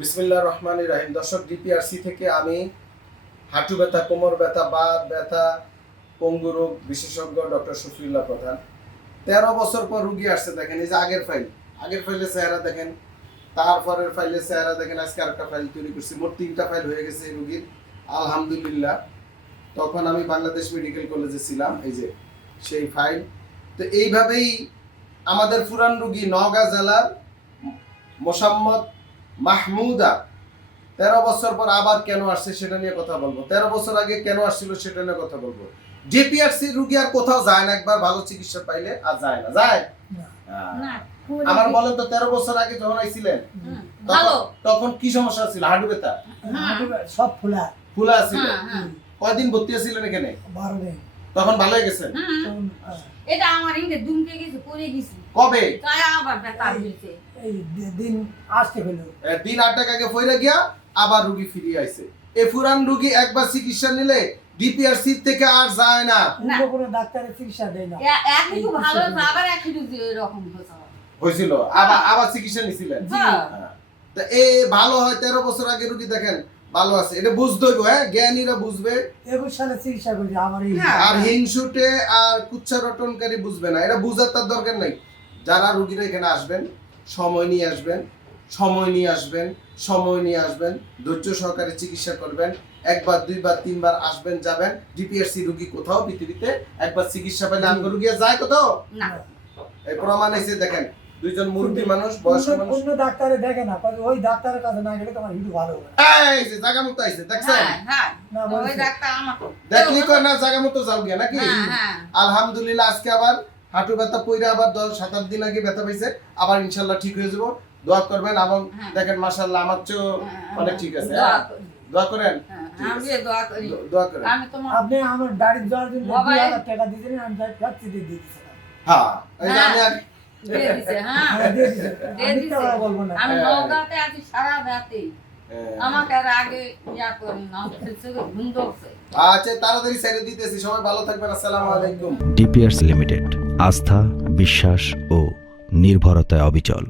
বিসমিল্লাহির রহমানির রহিম। দর্শক, ডিপিআরসি থেকে আমি হাঁটু ব্যথা, কোমর ব্যথা, বাত ব্যথা, পঙ্গু রোগ বিশেষজ্ঞ ডক্টর শফিউল্লাহ প্রধান। 13 বছর পর রুগী আসছে। দেখেন, এই যে আগের ফাইলের চেহারা দেখেন, তারপরের ফাইলের চেহারা দেখেন। আজকে আরেকটা ফাইল তৈরি করছি, মোট 3টা ফাইল হয়ে গেছে এই রুগীর, আলহামদুলিল্লাহ। তখন আমি বাংলাদেশ মেডিকেল কলেজে ছিলাম, এই যে সেই ফাইল। তো এইভাবেই আমাদের পুরান রুগী নওগাঁ জেলার মোসাম্মদ মাহমুদা 13 বছর পর আবার কেন আসছে সেটা নিয়ে কথা বলবো। 13 বছর আগে কেন আসছিল সেটা নিয়ে কথা বলবো। ডিপিআরসি রুগী আর কোথাও যায় না, একবার ভালো চিকিৎসা পাইলে আর যায় না, যায় না। আমার বলেন তো, 13 বছর আগে যখন আইছিলেন তখন কি সমস্যা ছিল? হাঁটু ব্যথা সব ফুলা ছিল। কয়দিন ভর্তি ছিলেন এখানে? 12 দিন। তখন ভালো হয়ে গেছেন? এটা আমার ইংরে দুমকে গেছে, পড়ে গেছে। কবে? তাই আবার ব্যথা হইছে। এই দিন আসতে হলো। দিন 8 টাকা আগে ফইরা গিয়া আবার রুগী ফিরে আইছে। এই পুরান রুগী একবার চিকিৎসা নিলে ডিপিআরসি থেকে আর যায় না। কোনো ডাক্তারের চিকিৎসা দেয় না। একটু ভালো আবার একটু এরকম হয়েছিল, আবার চিকিৎসা নিছিলেন। তা ভালো হয় 13 বছর আগে রুগী দেখেন ভালো আছে, এটা বুঝতে হইব। হ্যাঁ, জ্ঞানীরা বুঝবে। 21 সালে চিকিৎসা করি আমার এই। আর হিংসুটে আর কুচ্ছা রটনকারী বুঝবে না, এটা বুঝার তার দরকার নাই। যারা রুগীরা এখানে আসবেন, সময় নিয়ে আসবেন, ধৈর্য সহকারে চিকিৎসা করবেন। একবার, দুইবার, তিনবার আসবেন, যাবেন। ডিপিআরসি রুগী কোথাও পৃথিবীতে একবার চিকিৎসা পেলে আমগো রুগী যায় কোথাও না। এই প্রমাণ এসে দেখেন, দুইজন মুরব্বী মানুষ, বয়স্ক মানুষ। অন্য ডাক্তারে দেখে না, ওই ডাক্তারের কাছে না গেলে তোমার হিটু ভালো হবে। এই যে জায়গা মতো আইছে, দেখছেন? হ্যাঁ, না ওই ডাক্তার আমার দেখলি কয় না জায়গা মতো যাও গিয়া নাকি? হ্যাঁ। আলহামদুলিল্লাহ, আজকে আবার হাঁটু ব্যথা পইরা আবার 7-8 দিন আগে ব্যথা পাইছে, আবার ইনশাআল্লাহ ঠিক হয়ে যাব। দোয়া করবেন। এবং দেখেন মাশাআল্লাহ আমার চেয়ে অনেক ঠিক আছে। দোয়া করেন। আমি দোয়া করি। দোয়া করেন। আমি তোমার আপনি আমার বাড়ির যাওয়ার জন্য 2000 টাকা দিয়েছিলেন, আমি যাই ফ্যাক্সি দিয়ে দিয়েছিলাম। হ্যাঁ, এই যে আমি দিয়ে দিছে। হ্যাঁ, দিয়ে দিয়েছি। দিয়ে আমি দিছে। তো আর বলবো না। আমি নওগাঁতে আছি সারা রাতে। আমাকে আর আগে ইয়া করি না, ঘুম ধরছে। আচ্ছা, তাড়াতাড়ি ছেড়ে দিতেছি। সবাই ভালো থাকবেন। আসসালামু আলাইকুম। ডিপিআরস লিমিটেড, আস্থা, বিশ্বাস ও নির্ভরতায় অবিচল।